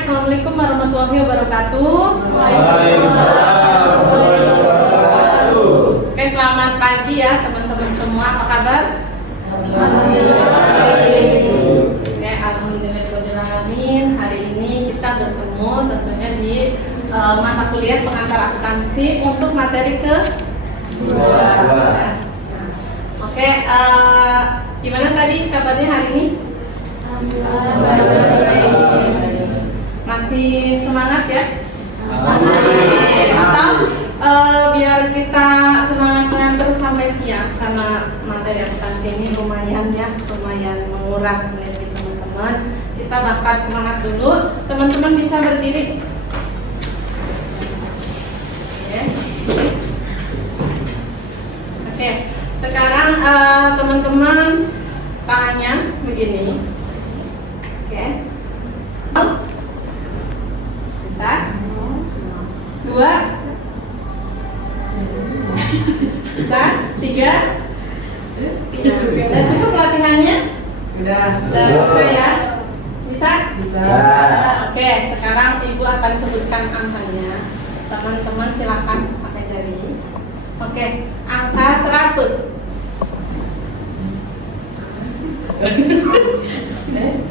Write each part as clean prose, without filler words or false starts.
Assalamualaikum warahmatullahi wabarakatuh. Waalaikumsalam warahmatullahi wabarakatuh. Oke, selamat pagi ya teman-teman semua. Apa kabar? Oke, alhamdulillahirobbilalamin. Hari ini kita bertemu tentunya di mata kuliah pengantar akuntansi untuk materi ke Oke, gimana tadi kabarnya hari ini? Masih semangat ya? Atau biar kita semangatnya terus sampai siang, karena materi akuntansi ini lumayan menguras energi teman-teman. Kita bakal semangat dulu. Teman-teman bisa berdiri. Oke, sekarang teman-teman tangannya begini. Oke. Bisa? 2. Bisa? 3. Udah cukup latihannya? Udah Bisa ya? Bisa? Bisa. Oke, sekarang Ibu akan sebutkan angkanya. Teman-teman silakan pakai jari. Oke, angka 100.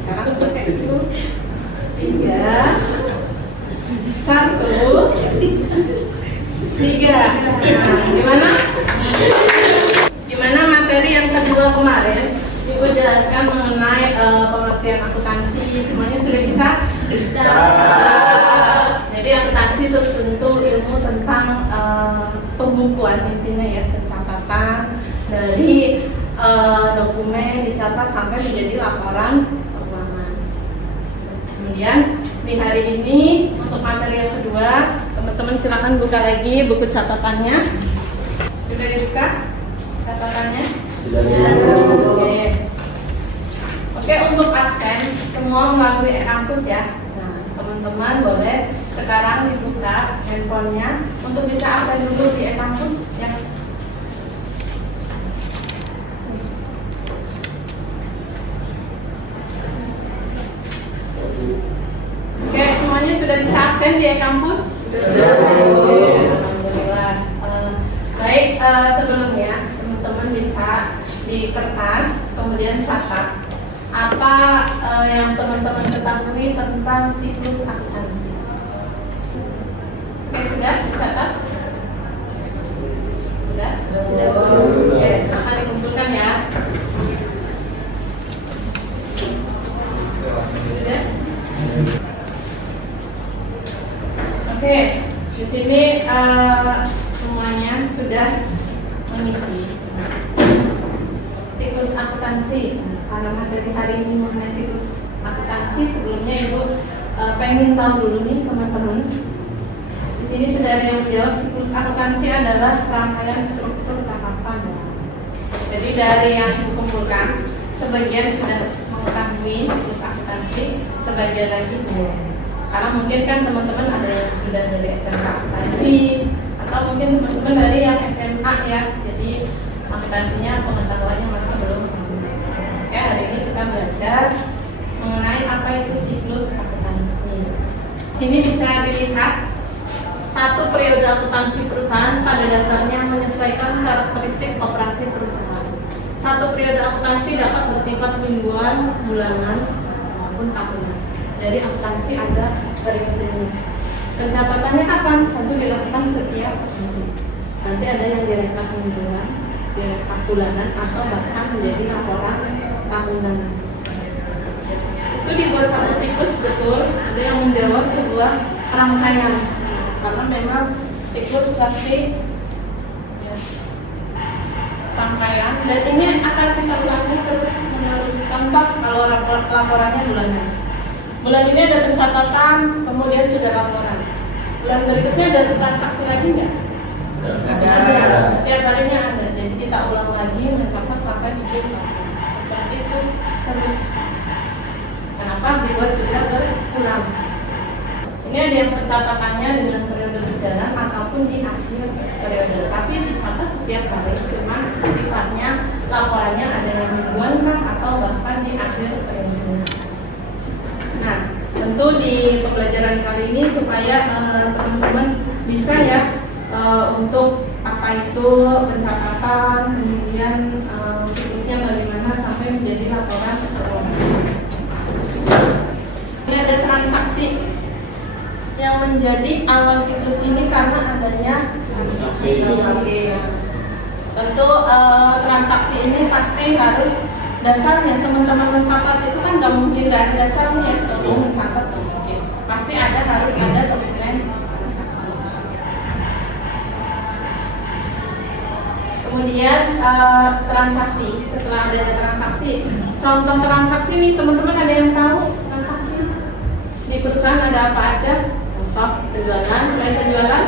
Sekarang pakai itu 3, 1, 3. Nah, gimana materi yang kedua kemarin? Ibu jelaskan mengenai pengertian akuntansi. Semuanya sudah bisa? Bisa. Jadi akuntansi itu tentu ilmu tentang pembukuan, intinya ya, pencatatan dari dokumen dicatat sampai menjadi laporan keuangan. Kemudian di hari ini untuk materi yang kedua, teman-teman silakan buka lagi buku catatannya. Sudah dibuka catatannya? Oke. Oke, untuk absen semua melalui e-kampus ya. Nah, teman-teman boleh sekarang dibuka handphonenya untuk bisa absen dulu di e-kampus ya. Oke, semuanya sudah bisa absen di e-kampus? Sudah. Alhamdulillah. Baik, sebelumnya teman-teman bisa di kertas kemudian catat apa yang teman-teman ketahui tentang siklus akuntansi. Oke, sudah dicatat? Sudah? Oke, silakan dikumpulkan ya. Sudah? Oke, di sini semuanya sudah mengisi siklus akuntansi. Karena materi hari ini mengenai siklus akuntansi, sebelumnya Ibu pengen tahu dulu nih teman-teman. Di sini sudah ada yang menjawab, siklus akuntansi adalah rangkaian struktur tahapan. Jadi dari yang Ibu kumpulkan, sebagian sudah mengetahui siklus akuntansi, sebagian lagi belum. Karena mungkin kan teman-teman ada yang sudah dari SMK akuntansi, atau mungkin teman-teman dari yang SMA ya, jadi akuntansinya pengetahuannya masih belum. Ya, hari ini kita belajar mengenai apa itu siklus akuntansi. Sini bisa dilihat satu periode akuntansi perusahaan pada dasarnya menyesuaikan karakteristik operasi perusahaan. Satu periode akuntansi dapat bersifat mingguan, bulanan, maupun tahunan. Dari akuntansi ada periodenya. Pencatatannya kapan? Tentu dilakukan setiap minggu. Nanti ada yang direkap mingguan, direkap bulanan, atau bahkan menjadi laporan tahunan. Itu dibuat satu siklus, betul. Ada yang menjawab sebuah rangkaian, karena memang siklus pasti rangkaian, dan ini akan kita ulangi terus menerus. Contoh kalau laporannya bulanan. Bulan ini ada pencatatan, kemudian sudah laporan. Bulan berikutnya ada transaksi lagi nggak? Ada. Setiap harinya ada. Jadi kita ulang lagi mencatat sampai bikin seperti itu terus. Kenapa dibuat sudah berulang? Ini ada yang pencatatannya dengan periode berjalan ataupun di akhir periode. Tapi dicatat setiap hari, cuma sifatnya laporannya ada yang mingguan atau bahkan di akhir periode. Nah, tentu di pembelajaran kali ini supaya teman-teman bisa ya untuk apa itu pencatatan, kemudian siklusnya bagaimana sampai menjadi laporan keuangan. Ini ada transaksi yang menjadi awal siklus ini karena adanya transaksi. Tentu transaksi ini pasti harus dasarnya teman-teman mencatat itu kan nggak mungkin nggak ada dasarnya untuk mencatat nggak mungkin. Pasti harus ada dokumen transaksi. Kemudian transaksi, setelah adanya transaksi, contoh transaksi nih teman-teman ada yang tahu transaksi di perusahaan ada apa aja? Contoh penjualan, selain penjualan,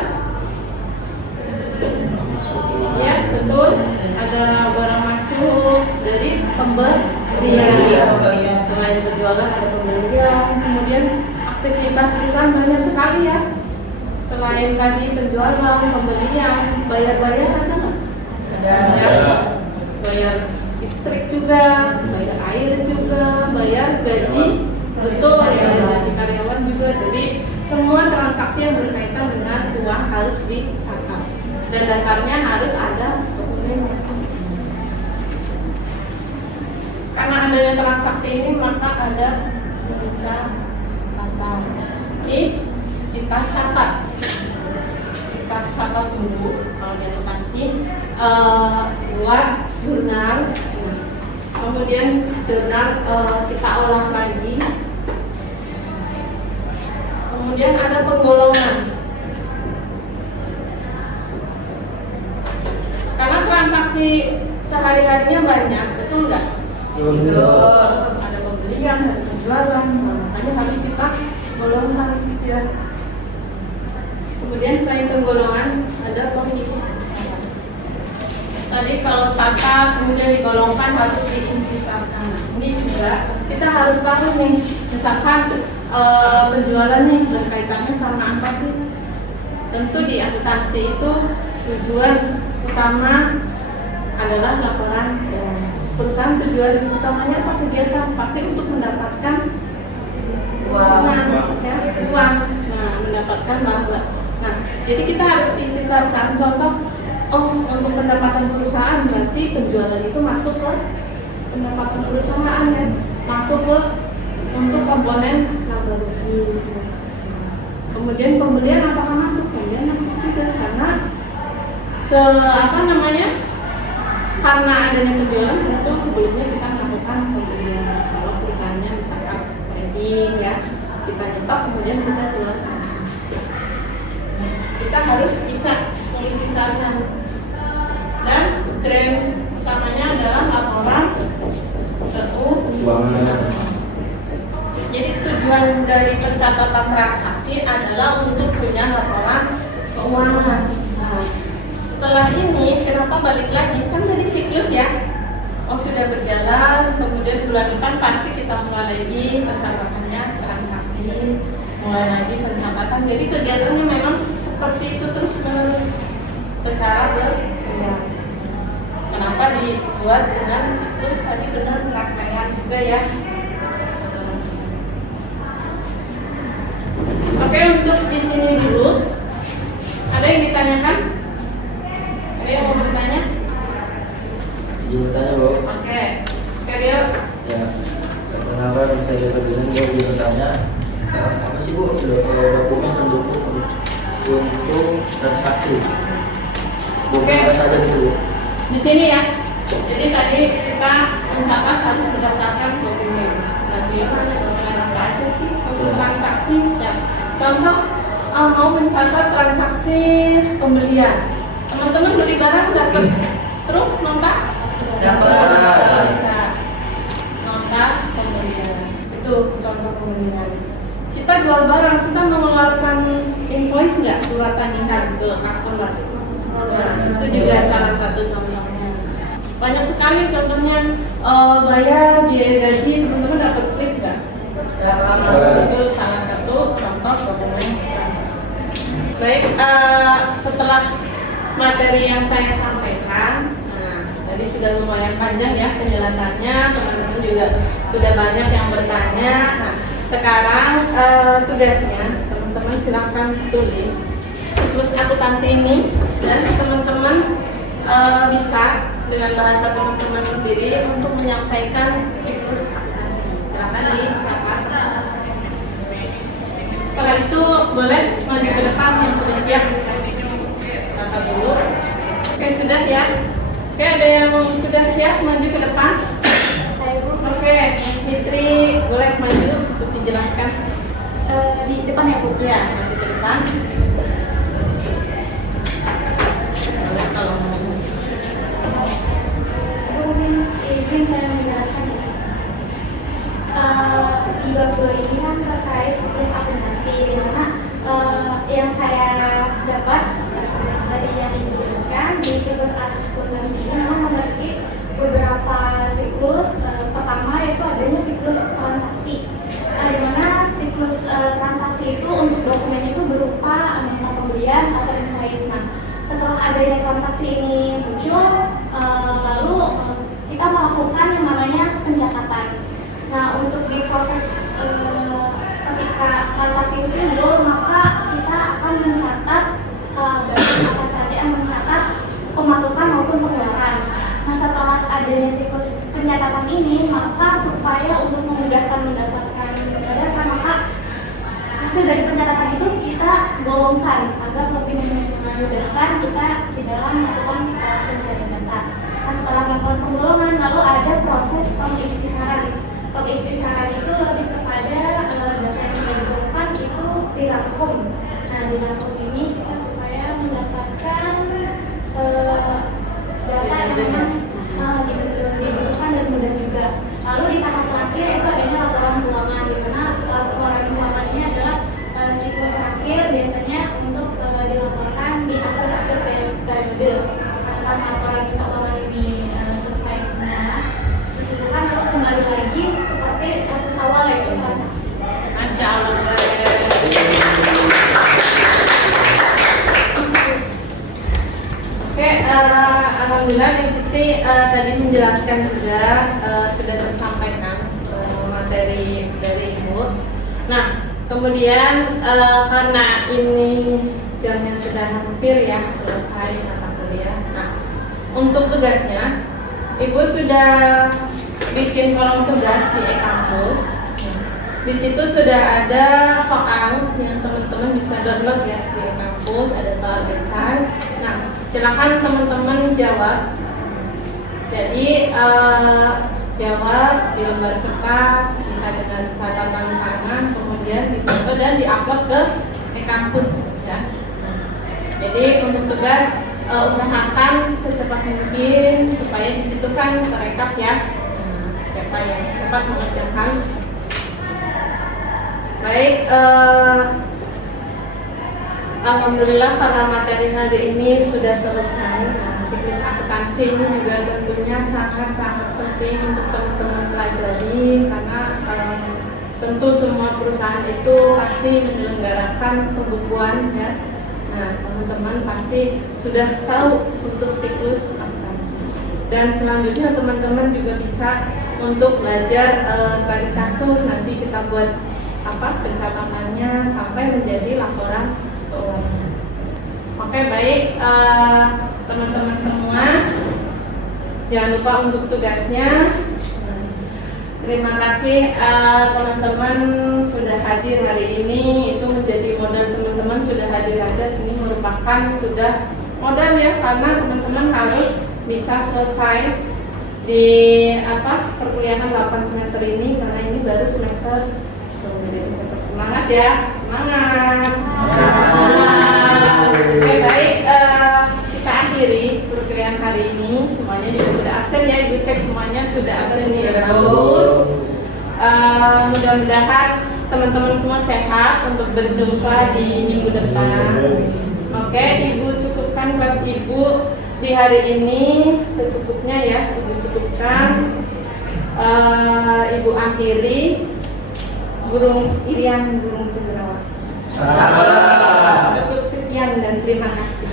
ya betul, ada barang masuk dari pembelian. Selain penjualan ada pembelian, kemudian aktivitas perusahaan banyak sekali ya. Selain tadi penjualan, pembelian, bayar-bayar ada nggak? Ada. Bayar listrik juga, bayar air juga, bayar gaji, betul, bayar gaji karyawan juga. Jadi semua transaksi yang berkaitan dengan uang harus dicatat dan dasarnya harus ada dokumennya. Karena adanya transaksi ini maka ada pencatatan. Ini kita catat. Kita catat dulu kalau di akuntansi buat jurnal. Kemudian jurnal kita olah lagi. Kemudian ada penggolongan. Karena transaksi sehari-harinya banyak, betul nggak? Betul. Ada pembelian, ada penjualan, makanya harus kita golongkan ya. Kemudian selain penggolongan ada pengintisarian. Tadi kalau catat kemudian digolongkan harus diintisarkan. Ini juga kita harus tahu nih, misalkan penjualan nih berkaitannya sama apa sih? Tentu di akuntansi itu tujuan utama adalah laporan perusahaan. Tujuan utamanya apa? Kegiatan pasti untuk mendapatkan uang, ya, uang. Nah, mendapatkan laba. Nah, jadi kita harus intisarkan. Contoh, untuk pendapatan perusahaan berarti penjualan itu masuk ke pendapatan perusahaan ya, masuk ke untuk komponen laba rugi. Kemudian pembelian apakah masuk? Pembelian masuk juga karena karena adanya penjualan tentu sebelumnya kita melakukan pembelian. Kalau perusahaannya misalkan trading ya, kita nyetok kemudian kita jual. Kita harus bisa mengintisarkan. Dan kriteria utamanya adalah laporan keuangan. Jadi tujuan dari pencatatan transaksi adalah untuk punya laporan keuangan. Nah, setelah ini kenapa balik lagi? Kan dari siklus ya. Sudah berjalan, kemudian bulan depan pasti kita mulai lagi pencatatannya transaksi, mulai lagi pencatatan. Jadi kegiatannya memang seperti itu terus menerus secara berulang. Kenapa dibuat dengan siklus tadi benar rangkaian juga ya. Oke, untuk di sini dulu. Ada yang ditanyakan? Ada yang mau bertanya? Bertanya, Bu. Oke, Rio. Ya, perkenalkan saya Ferdinand. Gue mau bertanya, apa sih Bu dokumen pendukung untuk transaksi? Dokumen apa saja itu? Di sini ya. Jadi tadi kita mencatat harus berdasarkan dokumen. Nanti dokumen apa aja sih untuk transaksi? Ya. Contoh mau mencatat transaksi pembelian. Teman-teman beli barang dapat struk nota? Dapat. Bisa. Nota pembelian. Itu contoh pembelian. Kita jual barang, kita mengeluarkan invoice nggak? Surat tagihan ke customer. Nah, itu juga salah satu contohnya. Banyak sekali contohnya, bayar biaya gaji, teman-teman dapat slip nggak? Dapat. Itu salah satu contoh dokumen. Baik, setelah materi yang saya sampaikan, tadi sudah lumayan panjang ya penjelasannya, teman-teman juga sudah banyak yang bertanya. Nah, sekarang tugasnya teman-teman silahkan tulis siklus akuntansi ini dan teman-teman bisa dengan bahasa teman-teman sendiri untuk menyampaikan siklus akuntansi. Silahkan dicatat. Setelah itu boleh maju ke depan yang sudah siap. Catat dulu. Oke, sudah ya. Oke, ada yang sudah siap maju ke depan? Saya Bu. Oke, Fitri boleh maju untuk dijelaskan. Di depan ya Bu. Ya, maju ke depan. Boleh kalau mau. Mungkin izin saya menjelaskan ya. Di bab 2 ini kan terkait siklus akuntansi, di mana yang saya dapat dari yang Ibu jelaskan di siklus akuntansi ini memang memiliki beberapa siklus. Pertama yaitu adanya siklus transaksi, di mana siklus transaksi itu untuk dokumen itu berupa nota pembelian atau invoice. Nah, setelah adanya transaksi ini muncul, lalu kita melakukan yang namanya pencatatan. Nah, untuk di proses ketika transaksi itu timbul, maka kita akan mencatat bagian apa saja yang mencatat pemasukan maupun pengeluaran. Nah, setelah adanya siklus pencatatan ini, maka supaya untuk memudahkan mendapatkan data, maka hasil dari pencatatan itu kita golongkan agar lebih memudahkan kita di dalam melakukan pencarian data. Nah, setelah melakukan penggolongan, lalu ada proses pengikhtisaran. Pengikhtisaran itu lebih kepada data yang sudah digolongkan itu dirangkum. Nah, dirangkum ini kita supaya mendapatkan data yang memang dibutuhkan dan mudah juga. Lalu di tahap terakhir itu adanya laporan keuangan, di mana laporan keuangan ini adalah siklus terakhir biasanya untuk dilaporkan di akhir-akhir periode. Setelah laporan keuangan ini selesai semua, dikumpulkan lalu kembali lagi seperti proses awal yaitu transaksi. Masya Allah. Oke, alhamdulillah Ibu Fitri tadi menjelaskan juga sudah tersampaikan materi dari Ibu. Nah, kemudian karena ini jamnya sudah hampir ya selesai mata kuliah. Nah, untuk tugasnya Ibu sudah bikin kolom tugas di e-kampus. Di situ sudah ada soal yang teman-teman bisa download ya di e-kampus, ada soal esai. Nah, silakan teman-teman jawab. Jadi jawab di lembar kertas, bisa dengan catatan tangan, kemudian difoto dan diupload ke e-kampus ya. Jadi untuk tugas usahakan secepat mungkin supaya di situ kan terekap ya. Siapa yang cepat mengerjakan. Baik, alhamdulillah karena materi hari ini sudah selesai. Nah, siklus akuntansi ini juga tentunya sangat-sangat penting untuk teman-teman pelajari karena tentu semua perusahaan itu pasti menyelenggarakan pembukuan ya. Nah, teman-teman pasti sudah tahu untuk siklus akuntansi. Dan selanjutnya teman-teman juga bisa untuk belajar studi kasus, nanti kita buat pencatatannya sampai menjadi laporan keuangan. Oke, baik teman-teman semua, jangan lupa untuk tugasnya. Terima kasih teman-teman sudah hadir hari ini. Itu menjadi modal teman-teman sudah hadir aja. Ini merupakan sudah modal ya, karena teman-teman harus bisa selesai di perkuliahan 8 semester ini, karena ini baru semester. Semangat ya, semangat. Oke, baik, kita akhiri perkuliahan hari ini. Semuanya juga sudah absen ya, Ibu cek semuanya sudah absen nih. Terus mudah-mudahan teman-teman semua sehat untuk berjumpa di minggu depan. Oke, Ibu cukupkan kelas Ibu di hari ini secukupnya ya, Ibu cukupkan. Ibu akhiri. Burung Irian, burung cendrawasih. Cukup sekian dan terima kasih.